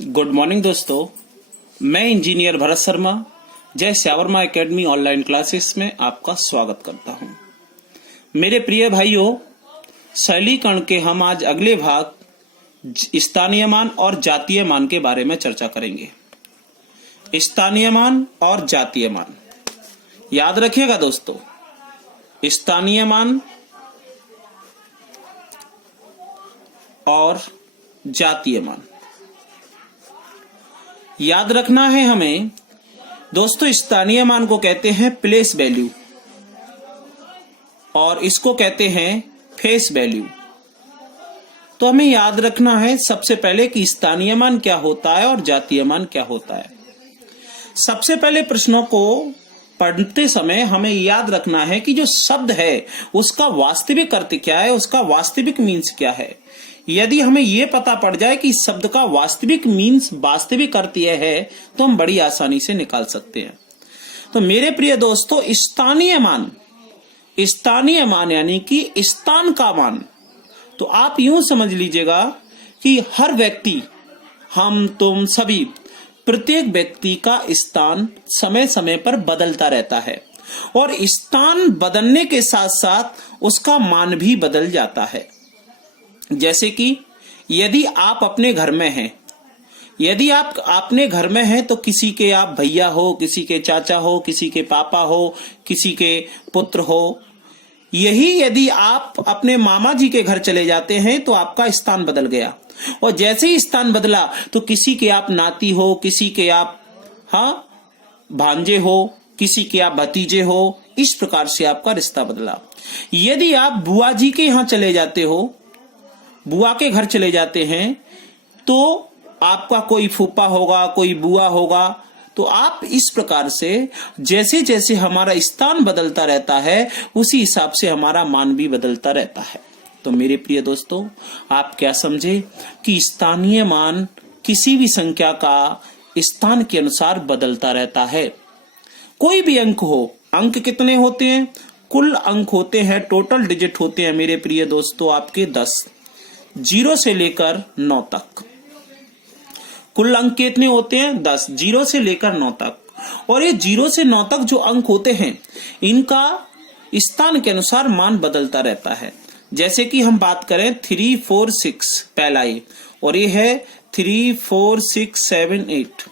Good morning दोस्तों, मैं engineer Bharat Sharma जय श्यावर्मा एकेडमी ऑनलाइन क्लासेस में आपका स्वागत करता हूं। मेरे प्रिय भाइयों, सरलीकरण के हम आज अगले भाग स्थानीय मान और जातीय मान के बारे में चर्चा करेंगे। स्थानीय मान और जातीय मान याद रखिएगा दोस्तों। स्थानीय मान और जातीय मान याद रखना है हमें दोस्तों। स्थानीय मान को कहते हैं प्लेस वैल्यू और इसको कहते हैं फेस वैल्यू। तो हमें याद रखना है सबसे पहले कि स्थानीय मान क्या होता है और जातीय मान क्या होता है। सबसे पहले प्रश्नों को पढ़ते समय हमें याद रखना है कि जो शब्द है उसका वास्तविक अर्थ क्या है, उसका वास्तविक मीन्स क्या है। यदि हमें यह पता पड़ जाए कि शब्द का वास्तविक मीन्स, वास्तविक अर्थ यह है, तो हम बड़ी आसानी से निकाल सकते हैं। तो मेरे प्रिय दोस्तों, स्थानीय मान यानी कि स्थान का मान। तो आप यूं समझ लीजिएगा कि हर व्यक्ति, हम तुम सभी, प्रत्येक व्यक्ति का स्थान समय समय पर बदलता रहता है और स्थान बदलने के साथ साथ उसका मान भी बदल जाता है। जैसे कि यदि आप अपने घर में हैं, यदि आप अपने घर में हैं तो किसी के आप भैया हो, किसी के चाचा हो, किसी के पापा हो, किसी के पुत्र हो। यही यदि आप अपने मामा जी के घर चले जाते हैं तो आपका स्थान बदल गया, और जैसे ही स्थान बदला तो किसी के आप नाती हो, किसी के आप भांजे हो, किसी के आप भतीजे हो। इस प्रकार से आपका रिश्ता बदला। यदि आप बुआ जी के यहाँ चले जाते हो, बुआ के घर चले जाते हैं, तो आपका कोई फूफा होगा, कोई बुआ होगा। तो आप इस प्रकार से जैसे जैसे हमारा स्थान बदलता रहता है उसी हिसाब से हमारा मान भी बदलता रहता है। तो मेरे प्रिय दोस्तों, आप क्या समझे कि स्थानीय मान किसी भी संख्या का स्थान के अनुसार बदलता रहता है। कोई भी अंक हो, अंक कितने होते हैं? कुल अंक होते हैं, टोटल डिजिट होते हैं मेरे प्रिय दोस्तों आपके 10, 0 से लेकर 9 तक। कुल अंक कितने होते हैं? 10, 0 से लेकर 9 तक। और ये 0 से 9 तक जो अंक होते हैं इनका स्थान के अनुसार मान बदलता रहता है। जैसे कि हम बात करें 3, 4, 6 पहला ये, और ये है 3, 4, 6, 7, 8।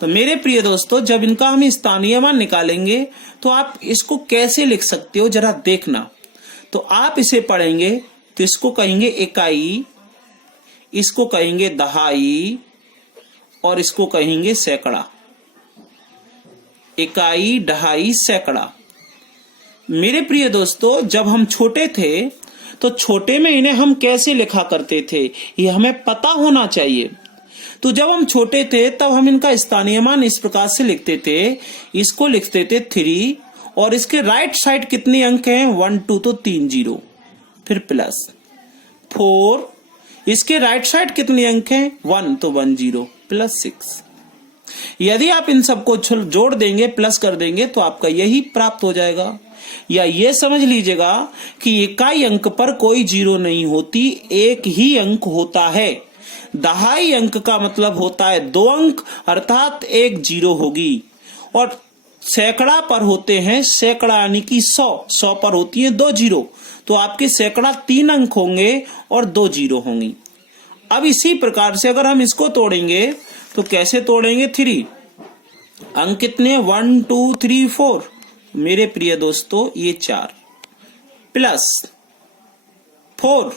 तो मेरे प्रिय दोस्तों, जब इनका हम स्थानीय मान निकालेंगे तो आप इसको कैसे लिख सकते हो जरा देखना। तो आप इसे पढ़ेंगे तो इसको कहेंगे इकाई, इसको कहेंगे दहाई और इसको कहेंगे सैकड़ा। इकाई, दहाई, सैकड़ा। मेरे प्रिय दोस्तों, जब हम छोटे थे तो छोटे में इन्हें हम कैसे लिखा करते थे ये हमें पता होना चाहिए। तो जब हम छोटे थे तब हम इनका स्थानीय मान इस प्रकार से लिखते थे। इसको लिखते थे 3 और इसके राइट साइड कितने अंक हैं? 1, 2 तो 3 0, फिर प्लस 4, इसके राइट साइड कितने अंक हैं? 1 तो 1 0, प्लस 6। यदि आप इन सबको जोड़ देंगे, प्लस कर देंगे तो आपका यही प्राप्त हो जाएगा। या ये समझ लीजिएगा कि इकाई अंक पर कोई 0 नहीं होती, एक ही अंक होता है। दहाई अंक का मतलब होता है 2 अंक, अर्थात एक 0 होगी। और सैकड़ा पर होते हैं सैकड़ा यानी कि 100 पर होती है 2 0। तो आपके सैकड़ा 3 अंक होंगे और 2 0 होंगी। अब इसी प्रकार से अगर हम इसको तोड़ेंगे तो कैसे तोड़ेंगे? 3 अंक कितने? 1, 2, 3, 4। मेरे प्रिय दोस्तों, ये 4 प्लस 4,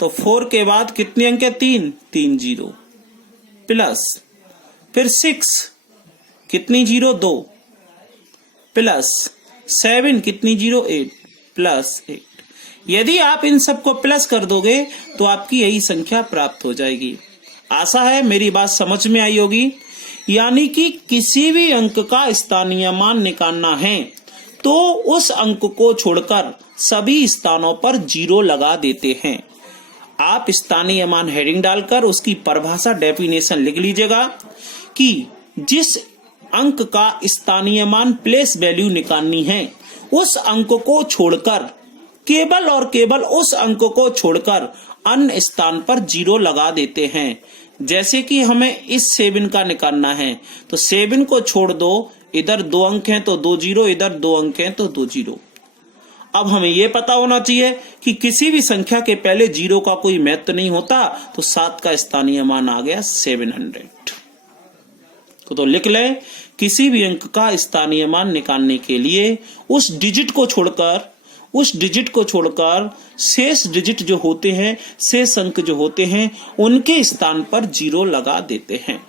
तो 4 के बाद कितने अंक है? 3, 3 0, प्लस फिर 6, कितनी 0? 2, प्लस 7, कितनी 0? 8, प्लस 8। यदि आप इन सबको प्लस कर दोगे तो आपकी यही संख्या प्राप्त हो जाएगी। आशा है मेरी बात समझ में आई होगी। यानी कि किसी भी अंक का स्थानीय मान निकालना है तो उस अंक को छोड़कर सभी स्थानों पर 0 लगा देते हैं। आप स्थानीय मान हेडिंग डालकर उसकी परिभाषा, डेफिनेशन लिख लीजिएगा कि जिस अंक का स्थानीय मान प्लेस वैल्यू निकालनी है उस अंक को छोड़कर, केवल और केवल उस अंक को छोड़कर अन्य स्थान पर 0 लगा देते हैं। जैसे कि हमें इस 7 का निकालना है तो 7 को छोड़ दो, इधर 2 अंक हैं तो 2 जीरो, इधर 2 अंक हैं तो 2 जीरो। अब हमें यह पता होना चाहिए कि किसी भी संख्या के पहले जीरो का कोई महत्व नहीं होता, तो 7 का स्थानीय मान आ गया 700। तो लिख लें, किसी भी अंक का स्थानीय मान निकालने के लिए उस डिजिट को छोड़कर शेष डिजिट जो होते हैं, शेष अंक जो होते हैं, उनके स्थान पर जीरो लगा देते हैं।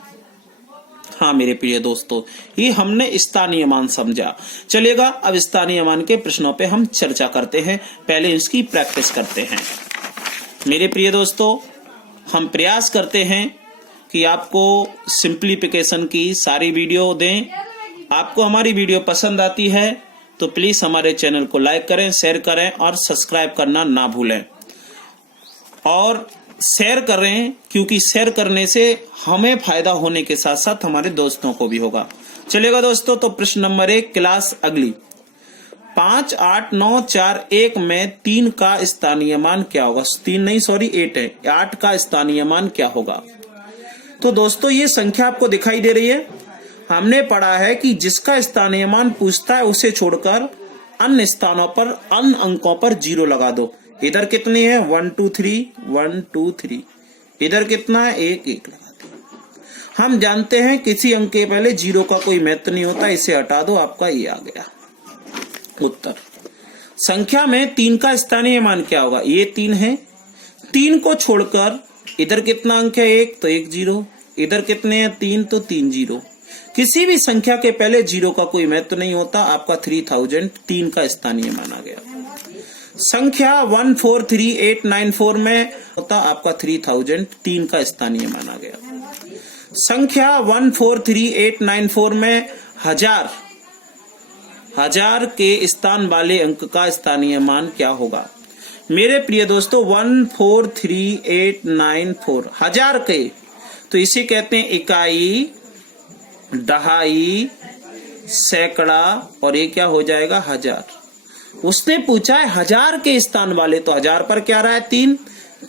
हाँ मेरे प्रिय दोस्तों, ये हमने स्थानीय मान समझा। चलेगा, अब स्थानीय मान के प्रश्नों पे हम चर्चा करते हैं, पहले इसकी प्रैक्टिस करते हैं। मेरे प्रिय दोस्तों, हम प्रयास करते हैं कि आपको सिंप्लीफिकेशन की सारी वीडियो दें। आपको हमारी वीडियो पसंद आती है तो प्लीज हमारे चैनल को लाइक करें, शेयर करें और सब्सक्राइब करना ना भूलें। और शेयर करें, क्योंकि शेयर करने से हमें फायदा होने के साथ साथ हमारे दोस्तों को भी होगा। चलेगा दोस्तों, तो प्रश्न नंबर 1, क्लास अगली। 5, 8, 9, 4, 1 में 3 का स्थानीय मान क्या होगा? 3 नहीं, सॉरी 8 है। 8 का स्थानीय मान क्या होगा? तो दोस्तों, ये संख्या आपको दिखाई दे रही है। हमने पढ़ा है कि जिसका स्थानीय मान पूछता है उसे छोड़कर अन्य स्थानों पर, अन्य अंकों पर जीरो लगा दो। इधर कितनी है? 1 2 3 1 2 3। इधर कितना है? 1 1 लगा दो। हम जानते हैं किसी अंक के पहले जीरो का कोई महत्व नहीं होता, इसे हटा दो, आपका ये आ गया उत्तर। संख्या में 3 का स्थानीय मान क्या होगा? ये 3 है। 3 को छोड़कर इधर कितना अंक है? 1, तो 1 जीरो। इधर कितने हैं? 3, तो 3 जीरो। किसी भी संख्या के पहले जीरो का कोई महत्व नहीं होता, आपका 3000 3 का स्थानीय मान आ गया। संख्या 143894 में होता, आपका 3000 3 का स्थानीय मान आ गया। संख्या 143894 में हजार के स्थान वाले अंक का स्थानीय मान क्या होगा? मेरे प्रिय दोस्तों, 143894 हजार के, तो इसे कहते हैं इकाई, दहाई, सैकड़ा, और ये क्या हो जाएगा? हजार। उसने पूछा है हजार के स्थान वाले, तो हजार पर क्या रहा है? 3।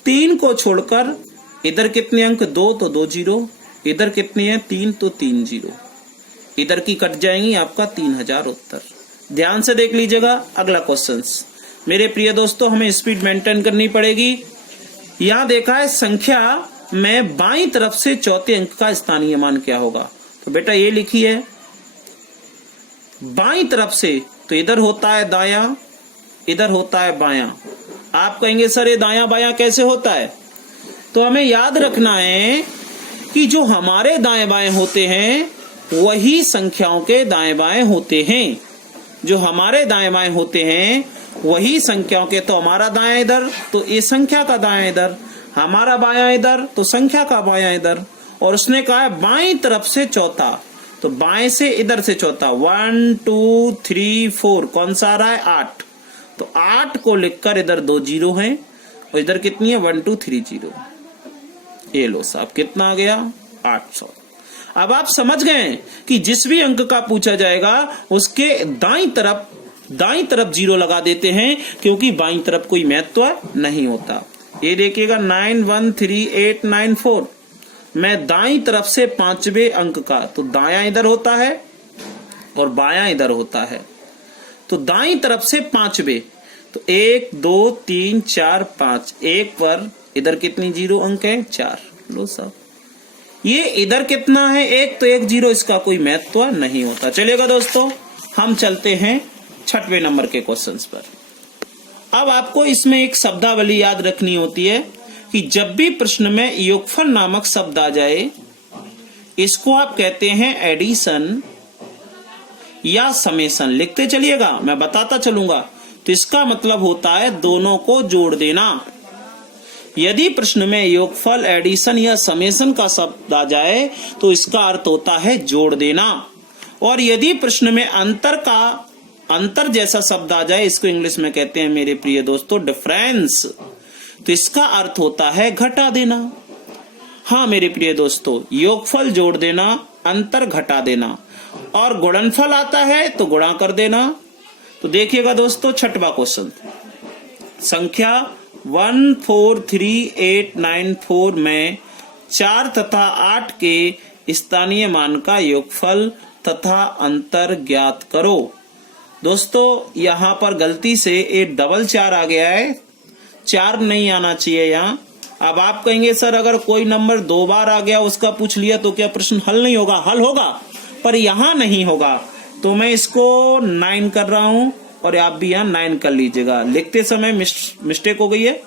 3 को छोड़कर इधर कितने अंक? 2, तो 2 जीरो। इधर कितने हैं? 3, तो 3 जीरो। इधर की कट जाएंगी, आपका 3000 उत्तर। ध्यान से देख लीजिएगा अगला क्वेश्चन। मेरे प्रिय दोस्तों, हमें स्पीड मेंटेन करनी पड़ेगी। यहां देखा है संख्या में बाईं तरफ से चौथे अंक का स्थानीय मान क्या होगा? तो बेटा ये लिखी है बाईं तरफ से, तो इधर होता है दायां, इधर होता है बायां। आप कहेंगे सर ये दायां बायां कैसे होता है? तो हमें याद रखना है कि जो हमारे दाएं बाएं होते हैं वही संख्याओं के दाएं बाएं होते हैं। जो हमारे दाएं बाएं होते हैं वही संख्याओं के, तो हमारा दायां इधर, तो ये संख्या का दायां इधर, हमारा बायां इधर, तो संख्या का बायां इधर। और उसने कहा है बाईं तरफ से चौथा, तो बाएं से इधर से चौथा। 1 2 3 4 कौन सा आ रहा है? 8। तो 8 को लिखकर इधर 2 जीरो हैं और इधर कितनी है? 1 2 3 जीरो। ये लो साहब, कितना आ गया? 800। अब आप समझ गए कि जिस भी अंक का पूछा जाएगा उसके दाईं तरफ जीरो लगा देते हैं, क्योंकि बाईं तरफ कोई महत्व नहीं होता। ये देखिएगा 913894 में दाईं तरफ से 5वें अंक का, तो दायां इधर होता है और बायां इधर होता है। तो दाईं तरफ से 5वें, तो 1 2 3 4 5, 1 पर इधर कितनी जीरो अंक है? 4। लो साहब, ये इधर कितना है? 1, तो 1 जीरो, इसका कोई महत्व नहीं होता। चलिएगा दोस्तों, हम चलते हैं 6वें नंबर के क्वेश्चंस पर। अब आपको इसमें एक शब्दावली याद रखनी होती है कि जब भी प्रश्न में योगफल नामक शब्द आ जाए, इसको आप कहते हैं एडिशन या समेशन। लिखते चलिएगा, मैं बताता चलूंगा। तो इसका मतलब होता है दोनों को जोड़ देना। यदि प्रश्न में योगफल, एडिशन या समेशन का शब्द आ जाए तो इसका अर्थ होता है जोड़ देना। और यदि प्रश्न में अंतर जैसा शब्द आ जाए, इसको इंग्लिश में कहते हैं मेरे प्रिय दोस्तों डिफरेंस, तो इसका अर्थ होता है घटा देना। हाँ मेरे प्रिय दोस्तों, योगफल जोड़ देना, अंतर घटा देना, और गुणनफल आता है तो गुणा कर देना। तो देखिएगा दोस्तों 6वां क्वेश्चन, संख्या 143894 में 4 तथा 8 के स्थानीय मान का योगफल तथा अंतर ज्ञात करो। दोस्तों यहाँ पर गलती से एक डबल 4 आ गया है, 4 नहीं आना चाहिए यहाँ। अब आप कहेंगे सर अगर कोई नंबर 2 बार आ गया उसका पूछ लिया तो क्या प्रश्न हल नहीं होगा? हल होगा, पर यहाँ नहीं होगा। तो मैं इसको 9 कर रहा हूं और आप भी यहाँ 9 कर लीजिएगा। लिखते समय मिस्टेक हो गई है।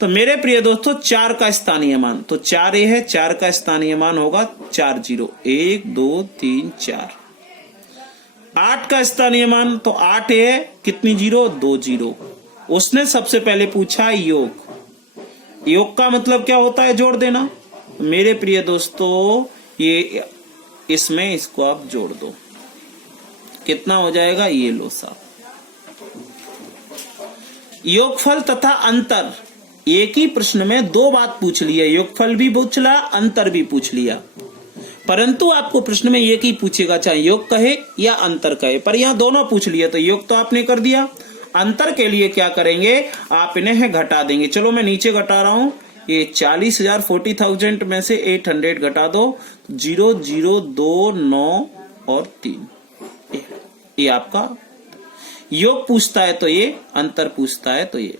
तो मेरे प्रिय दोस्तों 4 का स्थानीय मान, तो 4 ये है, 4 का स्थानीय मान होगा 4 0, 1 2 3 4। 8 का स्थानीय मान, तो 8 है, कितनी 0? 2 0। उसने सबसे पहले पूछा योग। योग का मतलब क्या होता है? जोड़ देना। मेरे प्रिय दोस्तों ये इसमें इसको आप जोड़ दो, कितना हो जाएगा? ये लो साहब। योगफल तथा अंतर, एक ही प्रश्न में 2 बात पूछ लिया, योगफल भी पूछ लिया, अंतर भी पूछ लिया। परंतु आपको प्रश्न में एक ही पूछेगा, चाहे योग कहे या अंतर कहे, पर यहाँ दोनों पूछ लिया। तो योग तो आपने कर दिया, अंतर के लिए क्या करेंगे? आप इन्हें घटा देंगे। चलो मैं नीचे घटा रहा हूं। ये 40,000 40,000 में से 800 घटा दो, 0 0 2 9 और 3। ये आपका योग पूछता है तो ये, अंतर पूछता है तो ये।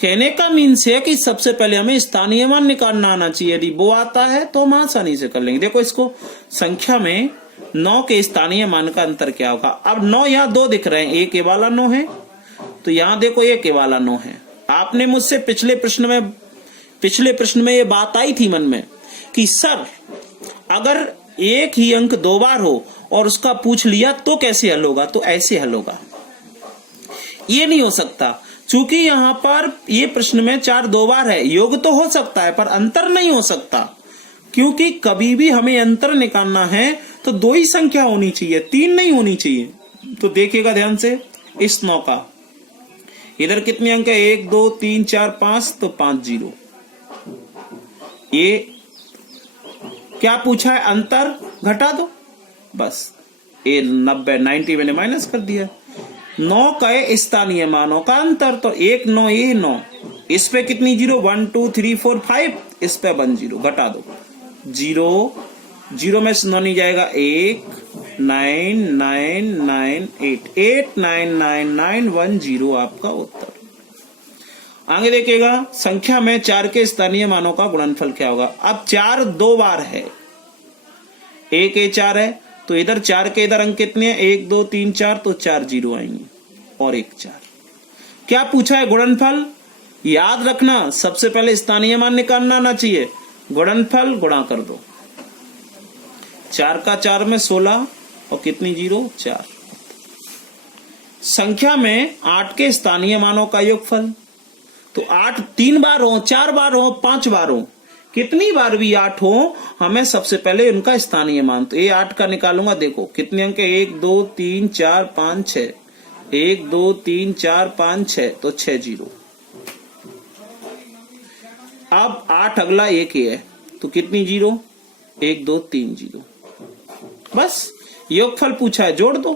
कहने का मीन्स है कि सबसे पहले हमें स्थानीय मान निकालना आना चाहिए। यदि वो आता है तो हम आसानी से कर लेंगे। देखो इसको, संख्या में 9 के स्थानीय मान का अंतर क्या होगा? अब 9 यहाँ 2 दिख रहे हैं, एक ये वाला 9 है, तो यहाँ देखो एक ये वाला 9 है। आपने मुझसे पिछले प्रश्न में ये बात आई थी मन में कि सर अगर एक ही अंक 2 बार हो और उसका पूछ लिया तो कैसे हल होगा? तो ऐसे हल होगा। ये नहीं हो सकता, चूंकि यहाँ पर ये प्रश्न में 4 2 बार है। योग तो हो सकता है पर अंतर नहीं हो सकता, क्योंकि कभी भी हमें अंतर निकालना है तो 2 ही संख्या होनी चाहिए, 3 नहीं होनी चाहिए। तो देखिएगा ध्यान से, इस 9 का इधर कितने अंक है? 1 2 3 4 5, तो 5 0। ये क्या पूछा है? अंतर घटा दो, बस। ये 90 मैंने माइनस कर दिया। 9 का स्थानीय मानों का अंतर, तो 1 9 ये 9, इस पे कितनी 0? 1 2 3 4 5, इस पे 1 0, घटा दो। 0 0 में से 9 नहीं जाएगा, 1 9 9 9 8 8 9 9 9 1 0 आपका उत्तर। आगे देखिएगा, संख्या में 4 के स्थानीय मानों का गुणनफल क्या होगा? अब 4 2 बार है, 1 ए 4 है, तो इधर 4 के इधर अंक कितने हैं? 1 2 3 4, तो 4 0 आएंगे और 1 4। क्या पूछा है? गुणनफल। याद रखना, सबसे पहले स्थानीय मान निकालना आना चाहिए, गुणनफल गुणा कर दो। 4 का 4 में 16 और कितनी 0? 4। संख्या में 8 के स्थानीय मानों का योगफल, तो 8 3 बार हो, 4 बार हो, 5 बार हो, कितनी बार भी 8 हो, हमें सबसे पहले उनका स्थानीय मान। तो ये 8 का निकालूंगा, देखो कितने अंक है? 1 2 3 4 5 6, 1 2 3 4 5 6, तो 6 0। अब 8 अगला 1 ही है, तो कितनी 0? 1 2 3 0। बस योगफल पूछा है, जोड़ दो।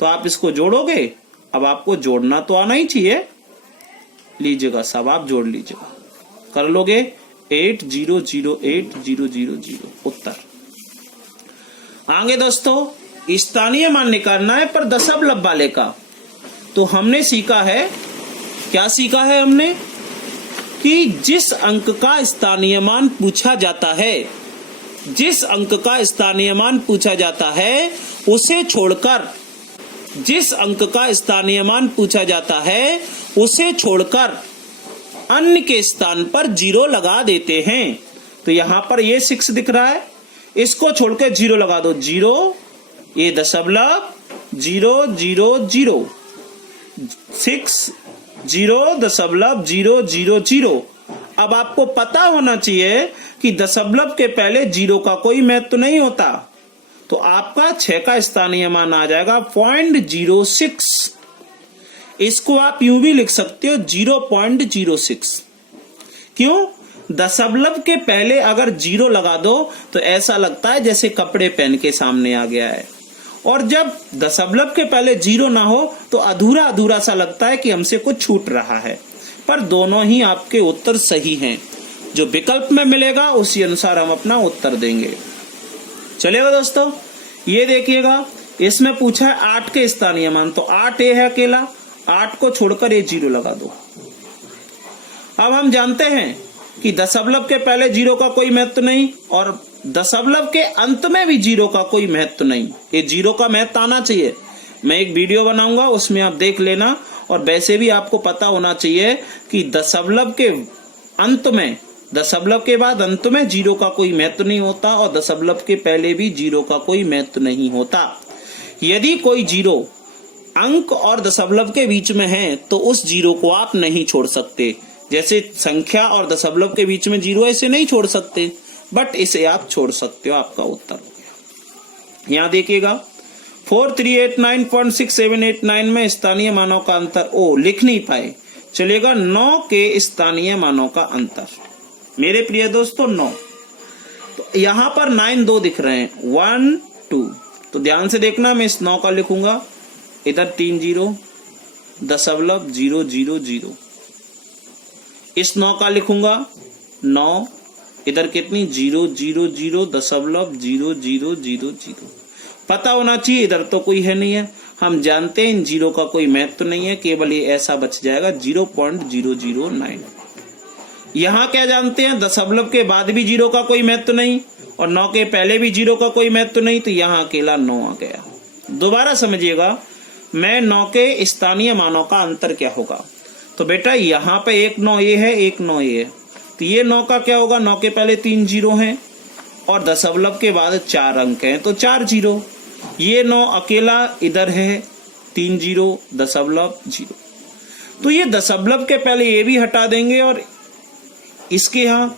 तो आप इसको जोड़ोगे। अब आपको जोड़ना तो आना ही चाहिए, लीजिएगा सब आप जोड़ लीजिएगा, कर लोगे 8 0 0 8 0 0 0, उत्तर। आगे दोस्तों स्थानीय मान निकालना है पर दशमलव वाले का। तो हमने सीखा है, क्या सीखा है हमने? कि जिस अंक का स्थानीय मान पूछा जाता है, जिस अंक का स्थानीय मान पूछा जाता है उसे छोड़कर, जिस अंक का स्थानीय मान पूछा जाता है उसे छोड़कर अन्य के स्थान पर 0 लगा देते हैं। तो यहां पर ये 6 दिख रहा है, इसको छोड़कर 0 लगा दो। 0 ये दशमलव 0 0 0, 6 0.000। अब आपको पता होना चाहिए कि दशमलव के पहले 0 का कोई महत्व नहीं होता, तो आपका 6 का स्थानीय मान आ जाएगा 0.06। इसको आप यूं भी लिख सकते हो 0.06। क्यों? दशमलव के पहले अगर 0 लगा दो तो ऐसा लगता है जैसे कपड़े पहन के सामने आ गया है, और जब दशमलव के पहले 0 ना हो तो अधूरा अधूरा सा लगता है कि हमसे कुछ छूट रहा है। पर दोनों ही आपके उत्तर सही हैं। जो विकल्प में मिलेगा उसी अनुसार हम अपना उत्तर देंगे। चलेगा दोस्तों, ये देखिएगा इसमें पूछा है 8 के स्थानीय मान, तो 8 ये है अकेला, 8 को छोड़कर ये 0 लगा दो। अब हम जानते हैं कि दशमलव के पहले 0 का कोई महत्व नहीं और दशमलव के अंत में भी 0 का कोई महत्व नहीं। ये 0 का महत्व आना चाहिए। मैं एक वीडियो बनाऊंगा, उसमें आप देख लेना। और वैसे भी आपको पता होना चाहिए कि दशमलव के अंत में, दशमलव के बाद अंत में 0 का कोई महत्व नहीं होता और दशमलव के पहले भी 0 का कोई महत्व नहीं होता। यदि कोई 0 अंक और दशमलव के बीच में है तो उस 0 को आप नहीं छोड़ सकते। जैसे संख्या और दशमलव के बीच में 0 ऐसे नहीं छोड़ सकते, बट इसे आप छोड़ सकते हो। आपका उत्तर हो गया। यहां देखिएगा 4389.6789 में स्थानीय मानों का अंतर ओ लिख नहीं पाए, चलेगा 9 के स्थानीय मानों का अंतर। मेरे प्रिय दोस्तों 9, तो यहां पर 9 2 दिख रहे हैं, 1 2, तो ध्यान से देखना। मैं इस 9 का लिखूंगा, इधर 3 0 दशमलव 0 0 0, इस 9 का लिखूंगा 9, इधर कितनी 0 0 0 दशमलव 0 0 0 0। पता होना चाहिए, इधर तो कोई है नहीं है। हम जानते हैं इन 0 का कोई महत्व नहीं है, केवल ये ऐसा बच जाएगा 0.009। यहाँ क्या जानते हैं, दशमलव के बाद भी 0 का कोई महत्व नहीं और 9 के पहले भी 0 का कोई महत्व नहीं, तो यहाँ अकेला 9 आ गया। दोबारा समझिएगा, मैं 9 के स्थानीय मानों का अंतर क्या होगा। तो बेटा यहाँ पे एक 9 ये है, एक 9 ये है, तो ये 9 का क्या होगा, 9 के पहले 3 0 हैं और दशमलव के बाद 4 अंक हैं, तो 4 0। ये 9 अकेला इधर है, 3 0 दशमलव 0, तो ये दशमलव के पहले ये भी हटा देंगे और इसके यहाँ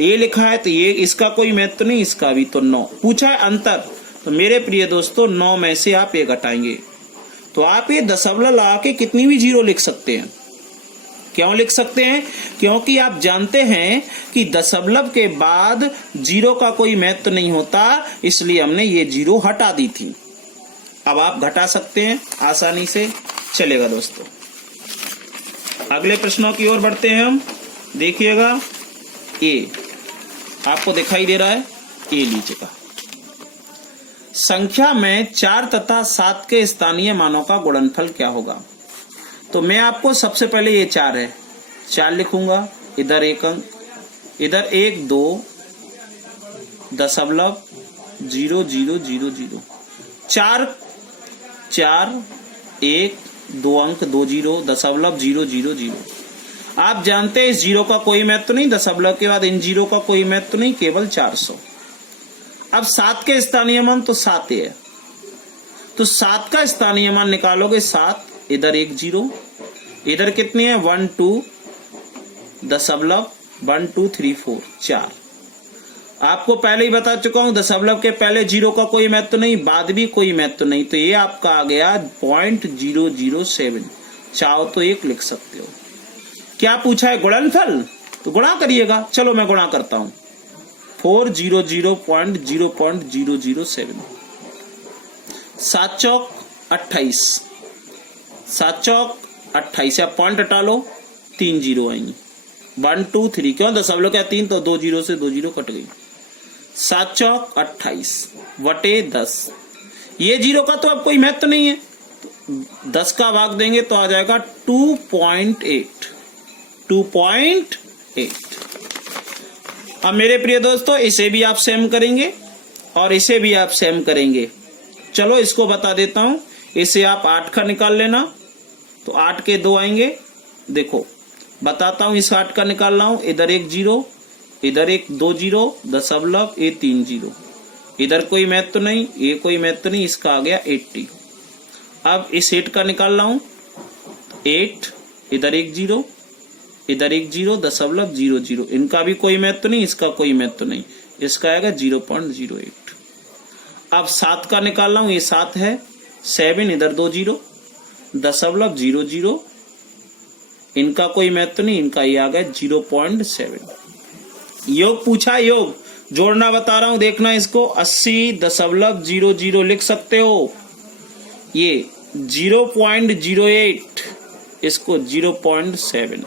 ये लिखा है तो ये इसका कोई महत्व नहीं, इसका भी, तो 9। पूछा है अंतर, तो मेरे प्रिय दोस्तों 9 में से आप ये घटाएंगे, तो आप ये दशमलव लगा के कितनी भी 0 लिख सकते हैं। क्यों लिख सकते हैं, क्योंकि आप जानते हैं कि दशमलव के बाद 0 का कोई महत्व नहीं होता, इसलिए हमने ये 0 हटा दी थी। अब आप घटा सकते हैं आसानी से। चलेगा दोस्तों, अगले प्रश्नों की ओर बढ़ते हैं हम। देखिएगा ए आपको दिखाई दे रहा है, ए लीजिएगा। संख्या में 4 तथा 7 के स्थानीय मानों का गुणनफल क्या होगा। तो मैं आपको सबसे पहले ये 4 है, 4 लिखूंगा, इधर 1 अंक, इधर 1 2 दशमलव 0 0 0 0, 4 4 1 2 अंक 2 0 दशमलव 0 0 0। आप जानते हैं इस 0 का कोई महत्व नहीं, दशमलव के बाद इन 0 का कोई महत्व नहीं, केवल 400। अब 7 के स्थानीय मान तो 7 है, तो 7 का स्थानीय मान निकालोगे 7, इधर 1 0, इधर कितने हैं 1 2 दशमलव 1 2 3 4 4। आपको पहले ही बता चुका हूं दशमलव के पहले 0 का कोई महत्व नहीं, बाद भी कोई महत्व नहीं, तो ये आपका आ गया 0.007। चाहो तो 1 लिख सकते हो। क्या पूछा है, गुणनफल, तो गुणा करिएगा। चलो मैं गुणा करता हूं, 400.0.007, 7 चौक 28, 7 चौक 28, या पॉइंट हटा लो, 3 0 आएंगी, 1 2 3, क्यों दशमलव क्या 3, तो 2 0 से 2 0 कट गई, 7 चौक 28 बटे 10। ये 0 का तो अब कोई महत्व नहीं है, 10 का भाग देंगे तो आ जाएगा 2.8। अब मेरे प्रिय दोस्तों इसे भी आप सेम करेंगे और इसे भी आप सेम करेंगे। चलो इसको बता देता हूं, इसे आप 8 का निकाल लेना, तो 8 के 2 आएंगे। देखो बताता हूं, इस 8 का निकाल रहा हूं, इधर 1 0, इधर 1 2 0 दशमलव, ये 3 0, इधर कोई महत्व नहीं, ये कोई महत्व नहीं, इसका आ गया 80। अब इस 8 का निकाल रहा हूं, 8, इधर 1 0, इधर 1 0 दशमलव 0 0, इनका भी कोई महत्व नहीं, इसका कोई महत्व नहीं, इसका आएगा 0.08। अब 7 का निकाल रहा हूं, ये 7 है, 7, इधर 2 0 दशमलव 0 0, इनका कोई महत्व नहीं, इनका ये आ गया 0.7। योग पूछा, योग जोड़ना बता रहा हूं, देखना इसको, 80.00 लिख सकते हो, ये 0.08, इसको 0.7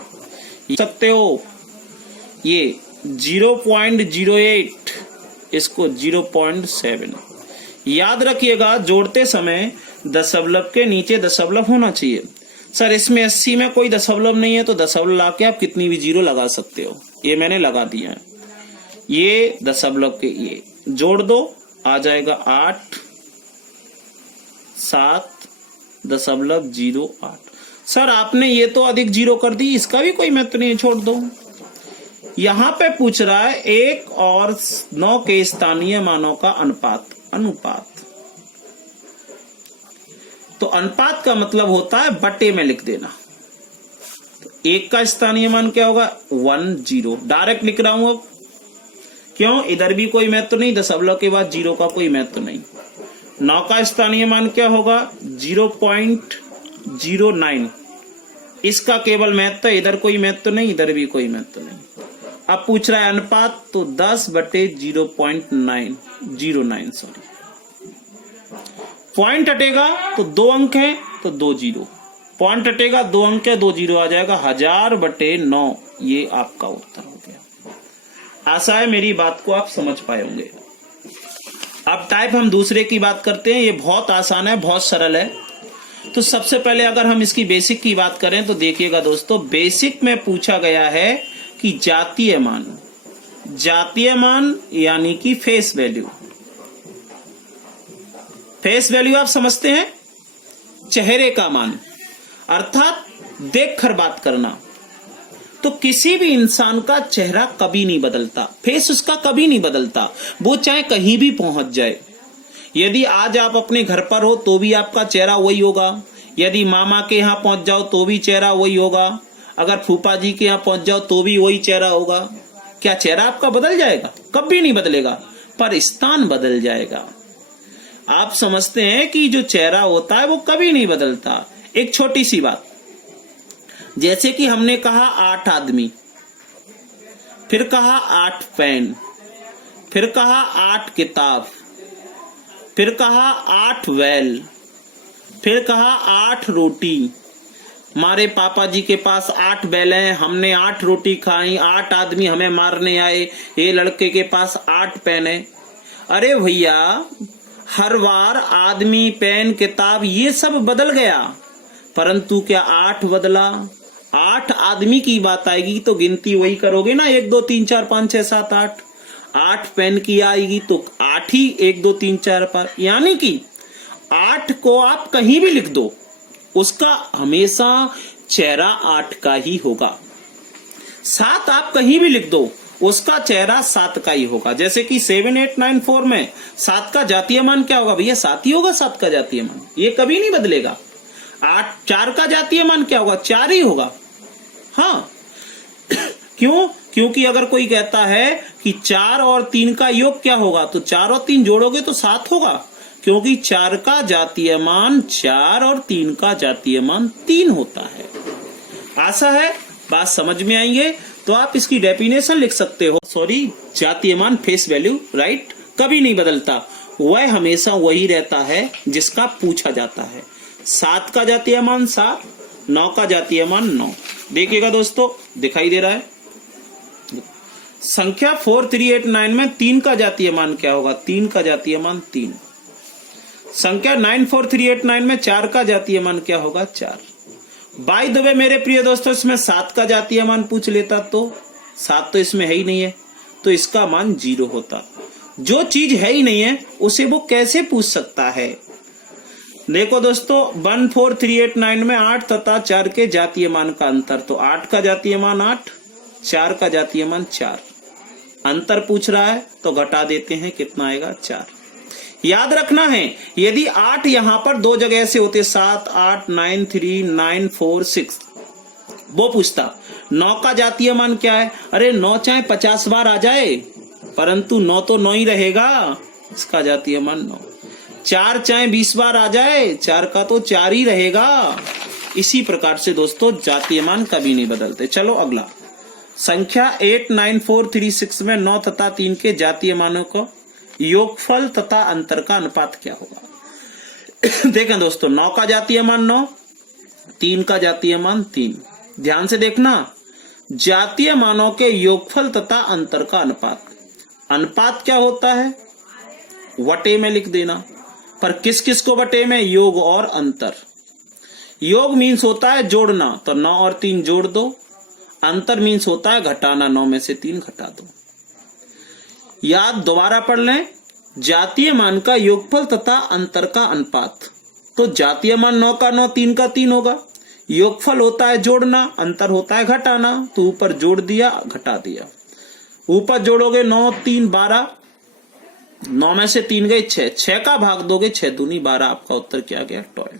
लिख सकते हो, ये 0.08, इसको 0.7। याद रखिएगा जोड़ते समय दशमलव के नीचे दशमलव होना चाहिए। सर इसमें 80 में कोई दशमलव नहीं है, तो दशमलव लाके आप कितनी भी जीरो लगा सकते हो। ये मैंने लगा दिया है। ये दशमलव के ये जोड़ दो, आ जाएगा 8.7.08। सर आपने ये तो अधिक जीरो कर दी, इसका भी कोई महत्व नहीं, छोड़ दो। यहां पे पूछ रहा है 1 और 9 के स्थानीय मानों का अनुपात। तो अनुपात का मतलब होता है बटे में लिख देना। तो 1 का स्थानीय मान क्या होगा 10, डायरेक्ट लिख रहा हूं अब। क्यों, इधर भी कोई महत्व नहीं, दशमलव के बाद जीरो का कोई महत्व नहीं। 9 का स्थानीय मान क्या होगा 0.09, इसका केवल महत्व, इधर कोई महत्व नहीं, इधर भी कोई महत्व नहीं। अब पूछ रहा है अनुपात, तो 10/0.909 सॉरी। पॉइंट हटेगा तो 2 अंक है तो 2 जीरो, पॉइंट हटेगा 2 अंक है 2 जीरो, आ जाएगा 1000/9। ये आपका उत्तर हो गया। आशा है मेरी बात को आप समझ पाए होंगे। अब टाइप हम दूसरे की बात करते हैं। ये बहुत आसान है, बहुत सरल है। तो सबसे पहले अगर हम इसकी बेसिक की बात करें तो देखिएगा दोस्तों, बेसिक में पूछा गया है कि जातीय मान यानी कि फेस वैल्यू। फेस वैल्यू आप समझते हैं, चेहरे का मान, अर्थात देखकर बात करना। तो किसी भी इंसान का चेहरा कभी नहीं बदलता, फेस उसका कभी नहीं बदलता, वो चाहे कहीं भी पहुंच जाए। यदि आज आप अपने घर पर हो तो भी आपका चेहरा वही होगा, यदि मामा के यहाँ पहुंच जाओ तो भी चेहरा वही होगा, अगर फूफा जी के यहाँ पहुंच जाओ तो भी वही चेहरा होगा। क्या चेहरा आपका बदल जाएगा? कभी नहीं बदलेगा, पर स्थान बदल जाएगा। आप समझते हैं कि जो चेहरा होता है वो कभी नहीं बदलता। एक छोटी सी बात, जैसे कि हमने कहा 8 आदमी, फिर कहा 8 पेन, फिर कहा 8 किताब, फिर कहा 8 बैल, फिर कहा 8 रोटी। हमारे पापा जी के पास 8 बैल हैं, हमने 8 रोटी खाई, 8 आदमी हमें मारने आए, ये लड़के के पास 8 पेन है। अरे भैया, हर बार आदमी, पेन, किताब ये सब बदल गया, परंतु क्या 8 बदला? 8 आदमी की बात आएगी तो गिनती वही करोगे ना, 1 2 3 4 5 6 7 8। 8 पेन की आएगी तो 8 ही, 1 2 3 4 5, यानी कि 8 को आप कहीं भी लिख दो, उसका हमेशा चेहरा 8 का ही होगा। 7 आप कहीं भी लिख दो, उसका चेहरा 7 का ही होगा। जैसे कि 7894 में 7 का जातीय मान क्या होगा भैया? 7 ही होगा 7 का जातीय मान, ये कभी नहीं बदलेगा। 4 का जातीय मान क्या होगा? 4 ही होगा। हाँ क्यों? क्योंकि अगर कोई कहता है कि 4 और 3 का योग क्या होगा, तो 4 और 3 जोड़ोगे तो 7 होगा, क्योंकि 4 का जातीय मान 4 और 3 का जातीय मान 3 होता है। आशा है बात समझ में आएंगे। तो आप इसकी डेफिनेशन लिख सकते हो, सॉरी, जातीय मान फेस वैल्यू, राइट, कभी नहीं बदलता, वह हमेशा वही रहता है जिसका पूछा जाता है। 7 का जातीय मान 7, 9 का जातीय मान 9। देखिएगा दोस्तों, दिखाई दे रहा है। संख्या 4389 में 3 का जातीय मान क्या होगा? 3 का जातीय मान 3। संख्या 94389 में 4 का जातीय मान क्या होगा? 4। बाय द वे मेरे प्रिय दोस्तों, इसमें 7 का जातीय मान पूछ लेता तो 7 तो इसमें है ही नहीं है, तो इसका मान 0 होता। जो चीज है ही नहीं है उसे वो कैसे पूछ सकता है? देखो दोस्तों, 14389 में 8 तथा 4 के जातीय मान का अंतर, तो 8 का जातीय मान 8, 4 का जातीय मान 4। अंतर पूछ रहा है तो घटा देते हैं, कितना आएगा? 4। याद रखना है, यदि 8 यहां पर 2 जगह से होते, 7 8 9 3 9 4 6, वो पूछता 9 का जातीय मान क्या है? अरे 9 चाहे 50 बार आ जाए, परंतु 9 तो 9 ही रहेगा, इसका जातीय मान 9। 4 चाहे 20 बार आ जाए, 4 का तो 4 ही रहेगा। इसी प्रकार से दोस्तों जातीय मान कभी नहीं बदलते। चलो अगला, संख्या 89436 में 9 तथा 3 के जातीय मानों को योगफल तथा अंतर का अनुपात क्या होगा? देखें दोस्तों, 9 का जातीय मान 9, 3 का जातीय मान 3। ध्यान से देखना, जातीय मानों के योगफल तथा अंतर का अनुपात। अनुपात क्या होता है? वटे में लिख देना। पर किस किस को वटे में? योग और अंतर। योग मीन्स होता है जोड़ना, तो 9 और 3 जोड़ दो। अंतर मीन्स होता है घटाना, 9 में से 3 घटा दो। याद दोबारा पढ़ लें, जातीय मान का योगफल तथा अंतर का अनुपात। तो जातीय मान 9 का 9, 3 का 3 होगा। योगफल होता है जोड़ना, अंतर होता है घटाना। तो ऊपर जोड़ दिया, घटा दिया। ऊपर जोड़ोगे 9 3 12, 9 में से 3 गए 6, 6 का भाग दोगे 6 दूनी 12। आपका उत्तर क्या गया? 12।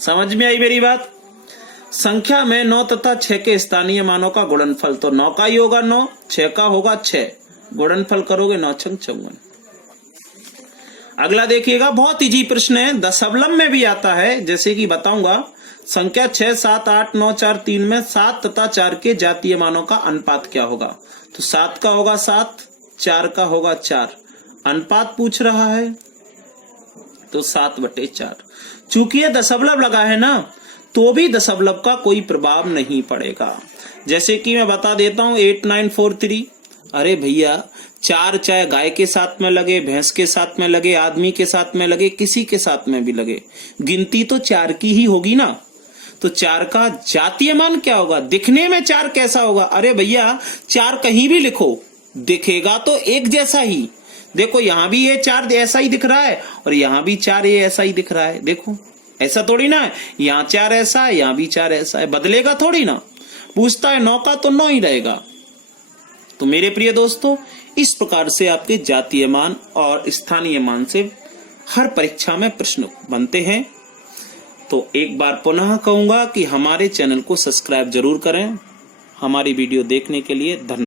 समझ में आई मेरी बात? संख्या में 9 तथा 6 के स्थानीय मानों का गुणनफल। तो 9 का ही होगा 9, 6 का होगा 6, गुणनफल करोगे 9 छंग 54। अगला देखिएगा, बहुत इजी प्रश्न है, दशमलव में भी आता है। जैसे कि बताऊंगा, संख्या 6 7 8 9 4 3 में 7 तथा 4 के जातीय मानों का अनुपात क्या होगा? तो 7 का होगा 7, 4 का होगा 4। अनुपात पूछ रहा है तो 7/4। चूंकि ये दशमलव लगा है ना, तो भी दशमलव का कोई प्रभाव नहीं पड़ेगा। जैसे कि मैं बता देता हूं 8943। अरे भैया, 4 चाहे गाय के साथ में लगे, भैंस के साथ में लगे, आदमी के साथ में लगे, किसी के साथ में भी लगे, गिनती तो 4 की ही होगी ना। तो 4 का जातीय मान क्या होगा? दिखने में 4 कैसा होगा? अरे भैया, 4 कहीं भी लिखो, दिखेगा तो एक जैसा ही। देखो यहां भी ये 4 ऐसा ही दिख रहा है और यहां भी 4 ये ऐसा ही दिख रहा है। देखो ऐसा थोड़ी ना है, यहाँ 4 ऐसा है, यहाँ भी 4 ऐसा है, बदलेगा थोड़ी ना। पूछता है 9 का तो 9 ही रहेगा। तो मेरे प्रिय दोस्तों, इस प्रकार से आपके जातीय मान और स्थानीय मान से हर परीक्षा में प्रश्न बनते हैं। तो एक बार पुनः कहूंगा कि हमारे चैनल को सब्सक्राइब जरूर करें। हमारी वीडियो देखने के लिए धन्यवाद।